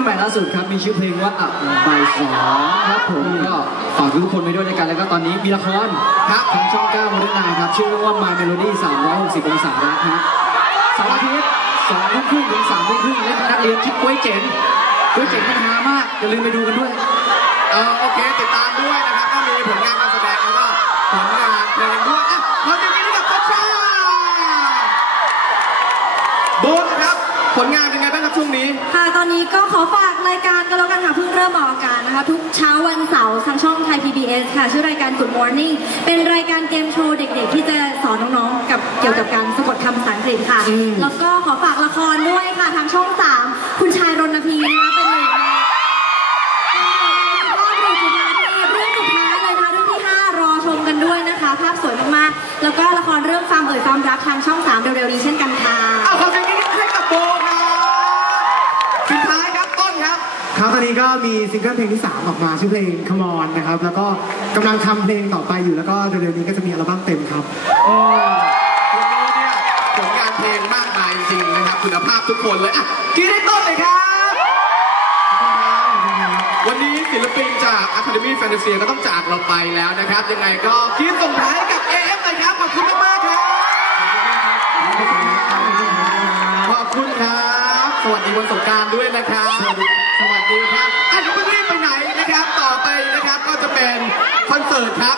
ลใหม่ล่าสุดครับมีชื่อเพลงว่าอับใบสองครับผมก็ฝากทุกคนไปด้วยในกันแล้วก็ตอนนี้มีละครครับทางช่อง9โมเดิร์นไนครับ ชื่อเรื่องว่า My Melody 360องศารักฮะสาร์อาทิตย์สองทุ่มครึ่งถึงสามทุ่มครึ่งเล่นเป็นนักเรียนที่กล้วยเจ๋งกล้วยเจ๋งมันฮามากอย่าลืมไปดูกันด้วยเออโอเคติดตามด้วยนะครับก็มีผลงานการแสดงแล้วก็ผลงานเพลงด้วยอะเสียงกรี๊ดให้กับพัชชาโบนนะครับผลงานเป็นไง ช่วงนี้ ค่ะ ตอนนี้ก็ขอฝากรายการกันแล้วกันค่ะเพิ่งเริ่มออกอากาศนะคะ ทุกเช้าวันเสาร์ทางช่องไทย PBS ค่ะ ชื่อรายการ Good Morning เป็นรายการเกมโชว์เด็ก ๆ ที่จะสอนน้องๆกับเกี่ยวกับการสะกดคำภาษาอังกฤษค่ะแล้วก็ขอฝากละครด้วยค่ะทางช่อง 3 คุณชายรณพีนะคะเป็นหนึ่งใน ภาพบุรุษสุดท้ายเรื่องสุดท้ายเลยนะคะเรื่องที่ 5 รอชมกันด้วยนะคะ ภาพสวยมากๆ แล้วก็ละครเรื่องฟาร์มเอ่ยฟาร์มรักทางช่อง ครับครับตอนนี้ก็มีซิงเกิลเพลงที่ 3 ออกมาชื่อเพลง Come On นะครับ แล้วก็กำลังทำเพลงต่อไปอยู่แล้วก็เร็วๆนี้ก็จะมีอัลบั้มเต็มครับ วันนี้เนี่ยผลงานเพลงมากมายจริงๆนะครับ คุณภาพทุกคนเลยอะกรี๊ดให้ต้นเลยครับ วันนี้ศิลปินจาก Academy Fantasy ก็ต้องจากเราไปแล้วนะครับ ยังไงก็กรี๊ดส่งท้ายให้กับ AF เลยครับ ขอบคุณมากๆครับขอบคุณครับ สวัสดีวันสงกรารด้วยนะครับ สวัสดี ครับอะเดี๋ยวเร่งรีบไปไหนนะครับ ต่อไปนะครับก็จะเป็นคอนเสิร์ตครับ